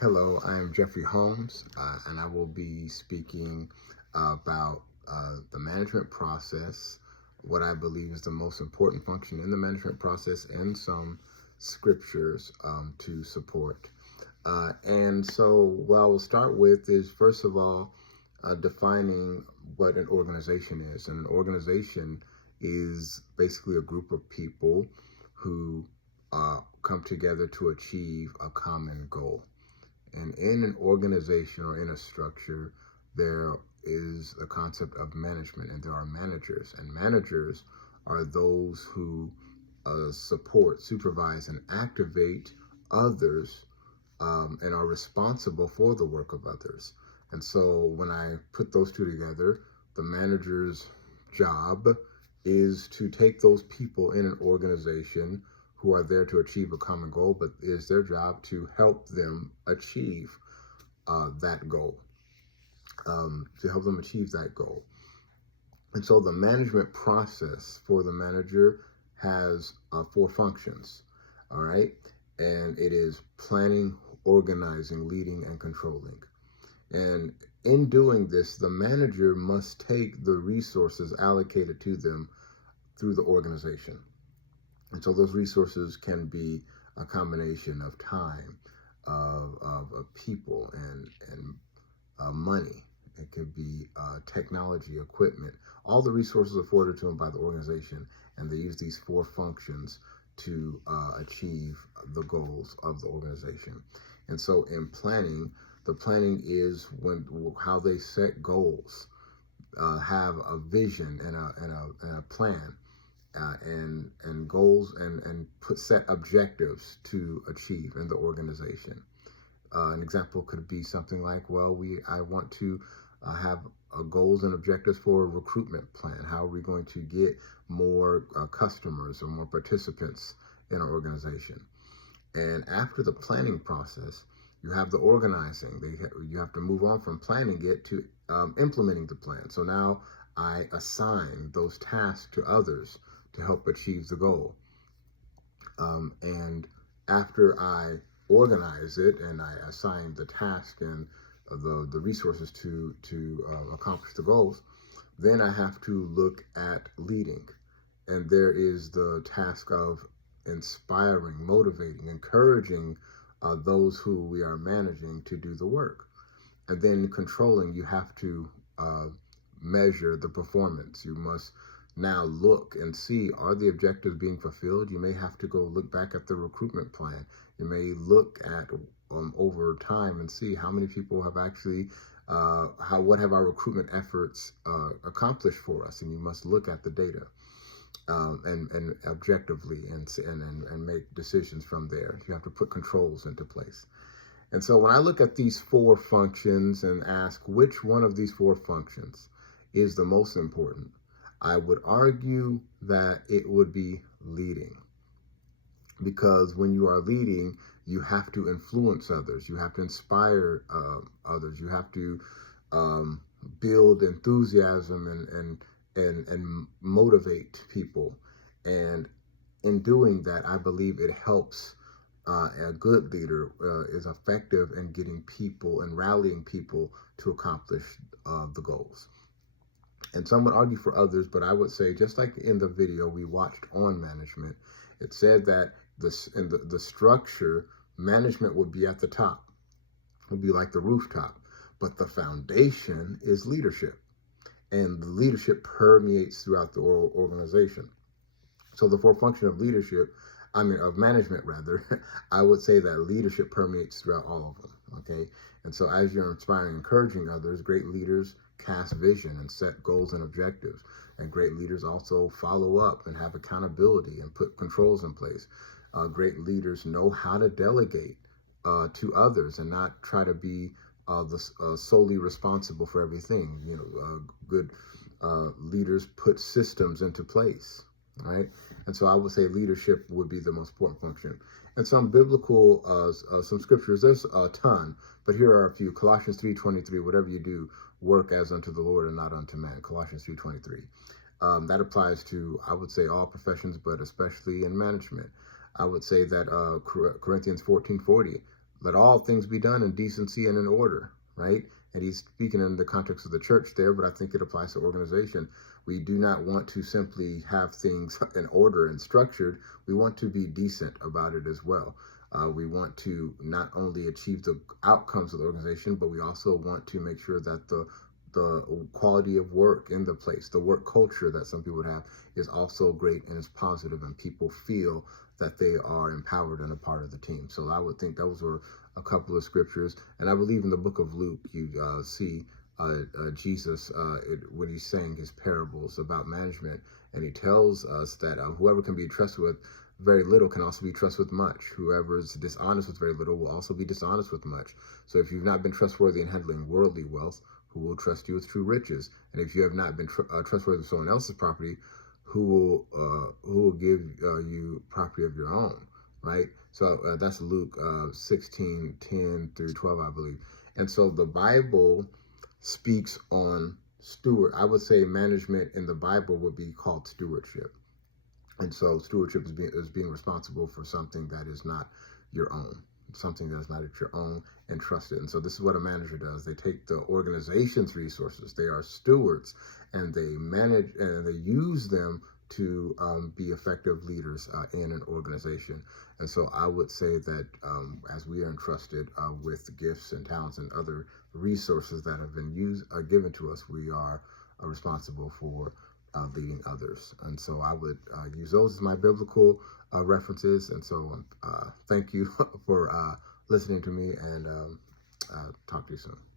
Hello, I am Jeffrey Holmes, and I will be speaking about the management process, what I believe is the most important function in the management process, and some scriptures to support. And so, what I will start with is, first of all, defining what an organization is. And an organization is basically a group of people who come together to achieve a common goal. And in an organization or in a structure, there is a concept of management, and there are managers. And managers are those who support, supervise, and activate others, and are responsible for the work of others. And so when I put those two together, the manager's job is to take those people in an organization who are there to achieve a common goal, but it is their job to help them achieve that goal, to help them achieve that goal. And so the management process for the manager has four functions, all right? And it is planning, organizing, leading, and controlling. And in doing this, the manager must take the resources allocated to them through the organization. And so those resources can be a combination of time, of people, and money. It could be technology, equipment, all the resources afforded to them by the organization. And they use these four functions to achieve the goals of the organization. And so in planning, the planning is how they set goals, have a vision and a plan, and goals, and set objectives to achieve in the organization. An example could be something like, well, I want to have goals and objectives for a recruitment plan. How are we going to get more customers or more participants in our organization? And after the planning process, you have the organizing. You have to move on from planning it to implementing the plan. So now I assign those tasks to others to help achieve the goal. And after I organize it and I assign the task and the resources to accomplish the goals, then I have to look at leading. And there is the task of inspiring, motivating, encouraging those who we are managing to do the work. And then controlling, you have to measure the performance. You must now look and see, are the objectives being fulfilled? You may have to go look back at the recruitment plan. You may look at over time and see how many people have actually, what have our recruitment efforts accomplished for us. And you must look at the data and objectively and make decisions from there. You have to put controls into place. And so when I look at these four functions and ask which one of these four functions is the most important, I would argue that it would be leading. Because when you are leading, you have to influence others. You have to inspire others. You have to build enthusiasm and motivate people. And in doing that, I believe it helps. A good leader is effective in getting people and rallying people to accomplish the goals. And some would argue for others, but I would say, just like in the video we watched on management, it said that in the structure, management would be at the top, would be like the rooftop, but the foundation is leadership, and the leadership permeates throughout the organization. So the four function of leadership, of management rather, I would say that leadership permeates throughout all of them, okay? And so as you're inspiring and encouraging others, great leaders cast vision and set goals and objectives. And great leaders also follow up and have accountability and put controls in place. Great leaders know how to delegate to others and not try to be solely responsible for everything. Good leaders put systems into place, right? And so I would say leadership would be the most important function. And some biblical, some scriptures, there's a ton, but here are a few. Colossians 3:23, whatever you do, work as unto the Lord and not unto man. Colossians 3:23. That applies to, I would say, all professions, but especially in management. I would say that Corinthians 14:40, let all things be done in decency and in order, right? And he's speaking in the context of the church there, but I think it applies to organization. We do not want to simply have things in order and structured. We want to be decent about it as well. We want to not only achieve the outcomes of the organization, but we also want to make sure that the quality of work in the place, the work culture that some people have, is also great and is positive, and people feel that they are empowered and a part of the team. So I would think those were a couple of scriptures. And I believe in the book of Luke, you see Jesus when he's saying his parables about management, and he tells us that whoever can be trusted with very little can also be trusted with much. Whoever is dishonest with very little will also be dishonest with much. So if you've not been trustworthy in handling worldly wealth, who will trust you with true riches? And if you have not been trustworthy with someone else's property, who will give you property of your own, right? So that's Luke 16:10 through 12, I believe. And so the Bible speaks on steward. I would say management in the Bible would be called stewardship. And so stewardship is being responsible for something that is not your own, something that is not at your own, and trust it. And so this is what a manager does. They take the organization's resources. They are stewards, and they manage and they use them to be effective leaders in an organization. And so I would say that as we are entrusted with gifts and talents and other resources that have been given to us, we are responsible for leading others. And so I would use those as my biblical references. And so thank you for listening to me, and talk to you soon.